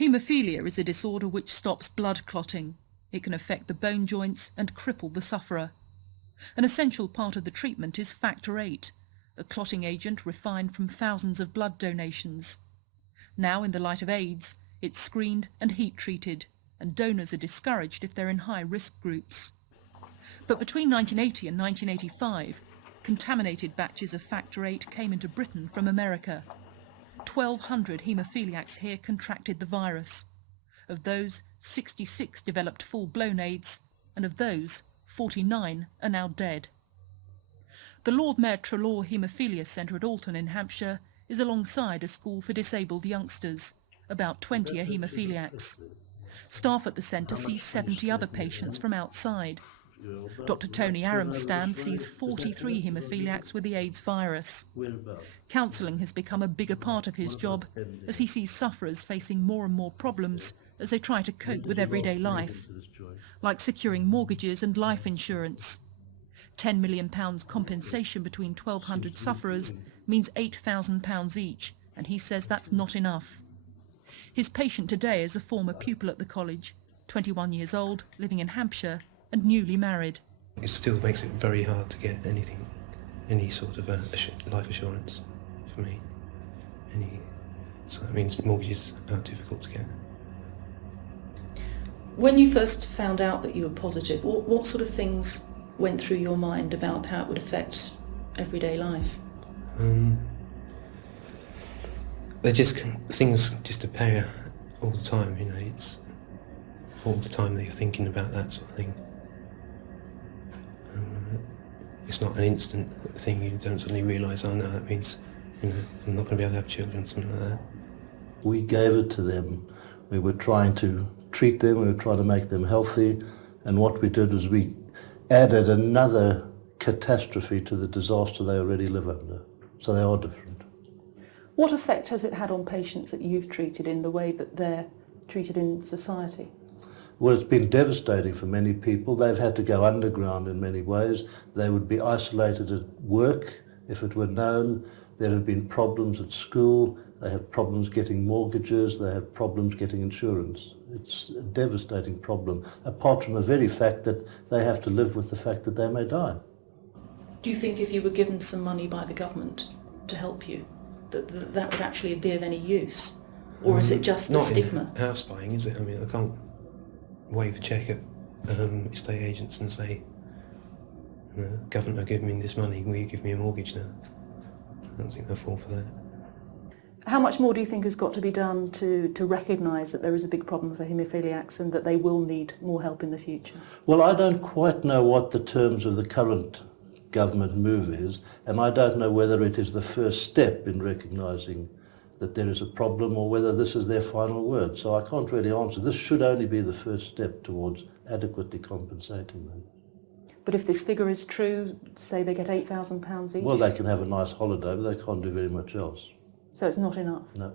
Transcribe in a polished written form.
Haemophilia is a disorder which stops blood clotting. It can affect the bone joints and cripple the sufferer. An essential part of the treatment is factor VIII, a clotting agent refined from thousands of blood donations. Now, in the light of AIDS, it's screened and heat treated, and donors are discouraged if they're in high-risk groups. But between 1980 and 1985, contaminated batches of factor VIII came into Britain from America. 1,200 haemophiliacs here contracted the virus. Of those, 66 developed full-blown AIDS, and of those, 49 are now dead. The Lord Mayor Treloar Haemophilia Centre at Alton in Hampshire is alongside a school for disabled youngsters. About 20 are haemophiliacs. Staff at the centre see 70 other patients from outside. Dr Tony Aronstam sees 43 haemophiliacs with the AIDS virus. Counselling has become a bigger part of his job as he sees sufferers facing more and more problems as they try to cope with everyday life, like securing mortgages and life insurance. £10 million compensation between 1,200 sufferers means £8,000 each, and he says that's not enough. His patient today is a former pupil at the college, 21 years old, living in Hampshire, and newly married. It still makes it very hard to get anything, any sort of life assurance for me. So that means mortgages are difficult to get. When you first found out that you were positive, what sort of things went through your mind about how it would affect everyday life? They're just things just appear all the time, you know, it's all the time that you're thinking about that sort of thing. It's not an instant thing, you don't suddenly realise, oh no, that means, you know, I'm not going to be able to have children, something like that. We gave it to them. We were trying to treat them, we were trying to make them healthy, and what we did was we added another catastrophe to the disaster they already live under. So they are different. What effect has it had on patients that you've treated in the way that they're treated in society? Well, it's been devastating for many people. They've had to go underground in many ways. They would be isolated at work if it were known. There have been problems at school. They have problems getting mortgages. They have problems getting insurance. It's a devastating problem, apart from the very fact that they have to live with the fact that they may die. Do you think if you were given some money by the government to help you, that would actually be of any use? Or is it just the stigma? Not in house buying, is it? I mean, I can't wave a cheque at estate agents and say, the government are giving me this money, will you give me a mortgage now? I don't think they'll fall for that. How much more do you think has got to be done to recognise that there is a big problem for haemophiliacs and that they will need more help in the future? Well, I don't quite know what the terms of the current government move is, and I don't know whether it is the first step in recognising that there is a problem or whether this is their final word. So I can't really answer. This should only be the first step towards adequately compensating them. But if this figure is true, say they get £8,000 each? Well, they can have a nice holiday, but they can't do very much else. So it's not enough? No.